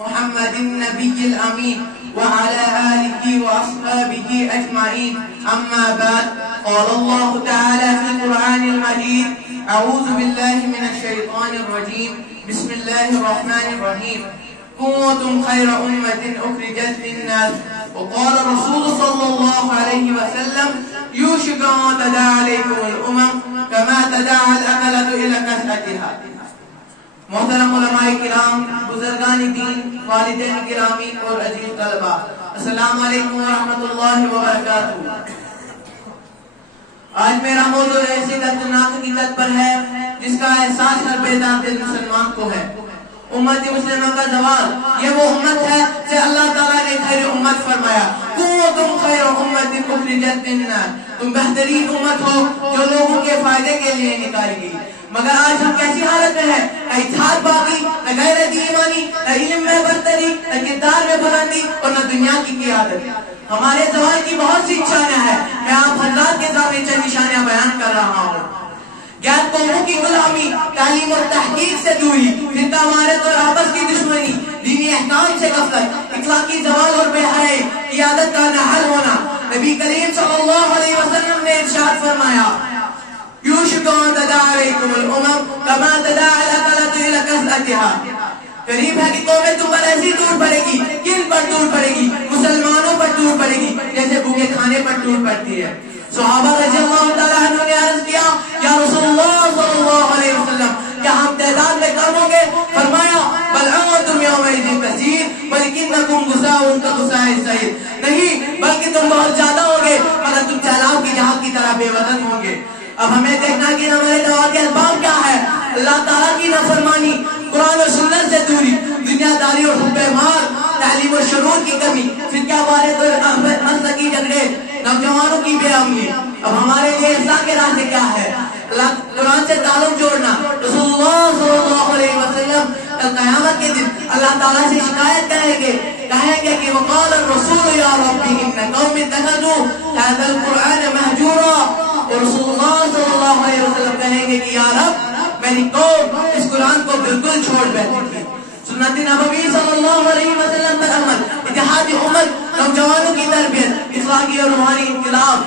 محمد النبي الأمين وعلى آله وأصحابه أجمعين. أما بعد، قال الله تعالى في القرآن المجيد: أعوذ بالله من الشيطان الرجيم. بسم الله الرحمن الرحيم. كنتم خير أمة أخرجت للناس وقال الرسول صلى الله عليه وسلم: يوشك أن تداعى عليكم الأمم كما تداعى الأكلة إلى كسأتها. محترم علماء کرام، بزرگان دین، والدین گرامی اور عزیز طلباء، السلام علیکم ورحمۃ اللہ وبرکاتہ۔ آج میرا موضوع ایسی دردناک حقیقت پر ہے جس کا احساس ہر بیدار دل مسلمان کو ہے۔ امت مسلمہ کا زوال، یہ وہ امت ہے جسے اللہ تعالیٰ نے خیر امت فرمایا۔ تم خیر امت اخرجت للناس، تم بہترین امت ہو جو لوگوں کے فائدے کے لیے نکالی گئی۔ مگر آج ہم کیسی حالت میں ہیں؟ نہ اتحاد باقی، نہ غیرت ایمانی، نہ علم میں برتری، نہ کردار میں بلندی اور نہ دنیا کی قیادت۔ ہمارے زوال کی بہت سی نشانیاں ہیں، میں آپ حضرات کے سامنے چند نشانیاں بیان کر رہا ہوں۔ غیر قوموں کی غلامی، تعلیم اور تحقیق سے دوری، فرقہ وارث اور آپس کی دشمنی، دینی احکام سے غفلت، اخلاقی زوال اور بے حیائی، قیادت کا نااہل ہونا۔ نبی کریم صلی اللہ علیہ وسلم نے ارشاد فرمایا: يوشك أن تداعى عليكم الأمم كما تداعى الأكلة إلى كسأتها۔ قریب ہے کہ قومیں تم پر ایسی ٹوٹ پڑے گی، کن پر ٹوٹ پڑے گی؟ مسلمانوں پر ٹوٹ پڑے گی، جیسے بھوکے کھانے پر ٹوٹ پڑتی ہے۔ صحابہ رضی اللہ تعالیٰ عنہ نے عرض کیا: یا رسول اللہ صلی اللہ علیہ وسلم، کیا ہم تعداد میں کم ہوں گے؟ فرمایا: بل انتم یومئذ کثیر ولکنکم غثاء کغثاء السیل۔ نہیں، بلکہ تم بہت زیادہ ہوگے مگر تم سیلاب کی جہاز کی طرح بے وطن ہوں گے۔ اب ہمیں دیکھنا کہ ہمارے زوال کے اسباب کیا ہے؟ اللہ تعالیٰ کی نافرمانی، قرآن و سنت سے دوری، دنیا داری اور حب مال، تعلیم و شعور کی کمی، فرقہ وارث اور مسلکی جھگڑے، نوجوانوں کی بے امنی۔ اب ہمارے لیے اصلاح کے راستے کیا ہے؟ اللہ قرآن سے تعلق جوڑنا۔ رسول اللہ صلی اللہ علیہ وسلم قیامت کے دن اللہ تعالیٰ سے شکایت کہیں گے کہ وقال الرسول یا ربی ان قوم اتخذوا هذا القرآن مہجورا، اور رسول اللہ صلی اللہ علیہ وسلم کہیں گے کہ یا رب، میری قوم اس قرآن کو بالکل چھوڑ بیٹھی تھی۔ سنت نبوی صلی اللہ علیہ وسلم پر عمل، اتحادی امت، نوجوانوں کی تربیت، اخلاقی اور روحانی انقلاب۔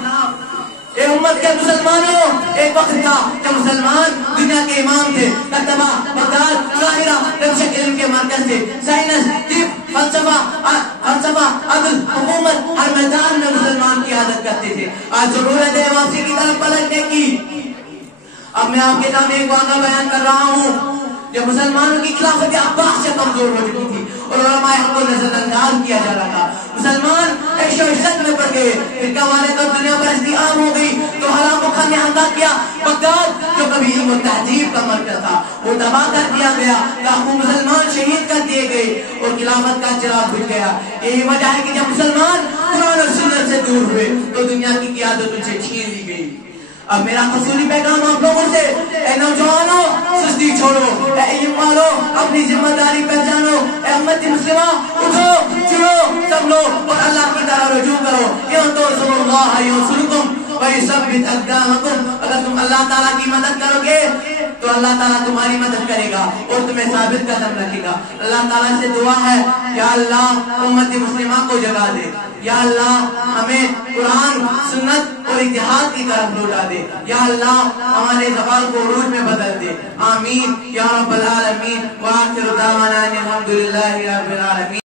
اے امت کے مسلمانوں، ایک وقت تھا جب مسلمان دنیا کے امام تھے، کتبہ، بغداد، قاہرہ، دمشق علم کے مرکز تھے۔ سائنس، طب، فلسفہ، عدل، حکومت، ہر میدان میں مسلمان کی عادت کرتے تھے۔ آج ضرورت ہے واپسی کی طرف پلٹنے کی۔ اب میں آپ کے سامنے ایک واقعہ بیان کر رہا ہوں جب مسلمانوں کی خلافت افواہ سے کمزور ہو چکی تھی اور علماء حق کو نظر انداز کیا جا رہا تھا۔ مسلمان ایک شوشت میں پڑ گئے، فرقہ وارث اور دنیا پرستی عام ہو گئی تو حرام و خان نے حملہ کیا۔ بغداد جو کبھی علم و تہذیب کا مرکز تھا وہ تباہ کر دیا گیا، لاکھوں مسلمان شہید کر دیے گئے اور خلافت کا چراغ بجھ گیا۔ یہی وجہ ہے کہ جب مسلمان قرآن اور سنت سے دور ہوئے تو دنیا کی قیادت ان سے چھین لی گئی۔ اب میرا قصوری پیغام آپ لوگوں سے: اے نوجوانوں، سستی چھوڑو، اے علم والو، اپنی ذمہ داری پہچانو، اے امت مسلمہ، اٹھو، چلو، سب لو اور اللہ کی طرح رجوع کرو۔ انصروا اللہ ینصرکم ویثبت اقدامکم۔ اگر تم اللہ تعالیٰ کی مدد کرو گے تو اللہ تعالیٰ تمہاری مدد کرے گا اور تمہیں ثابت قدم رکھے گا۔ اللہ تعالیٰ سے دعا ہے: یا اللہ، امت مسلمہ کو جگا دے۔ یا اللہ، ہمیں قرآن، سنت اور اتحاد کی طرف لوٹا دے۔ یا اللہ، ہمارے زوال کو عروج میں بدل دے۔ آمین یا رب العالمین۔ وآخر دعوانا ان الحمد للہ رب العالمین۔